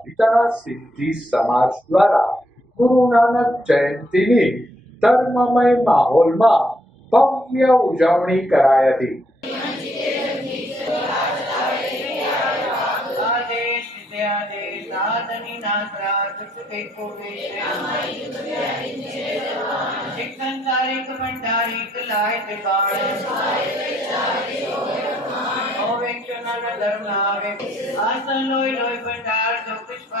પાલિતાણા સિદ્ધિ સમાજ દ્વારા ગુરુ નાનક જયંતિની ધર્મમય માહોલમાં ભવ્ય ઉજવણી કરાઈ હતી આદેશ વિદ્યાદેશ નાદની નાત્રા દુષ્ટે કોવે શિક્ષણ તારીખ પણ તારીખ લાય તે બાળ ઓવે ક્ષણ ધર્મ આવે આસન લોય લોય ભંડાર જો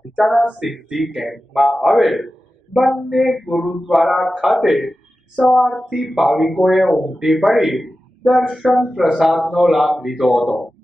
પાલિતાણા સિદ્ધિ કેમ્પમાં આવેલ બંને ગુરુદ્વારા ખાતે સવારથી ભાવિકોએ ઉમટી પડી દર્શન પ્રસાદનો લાભ લીધો હતો.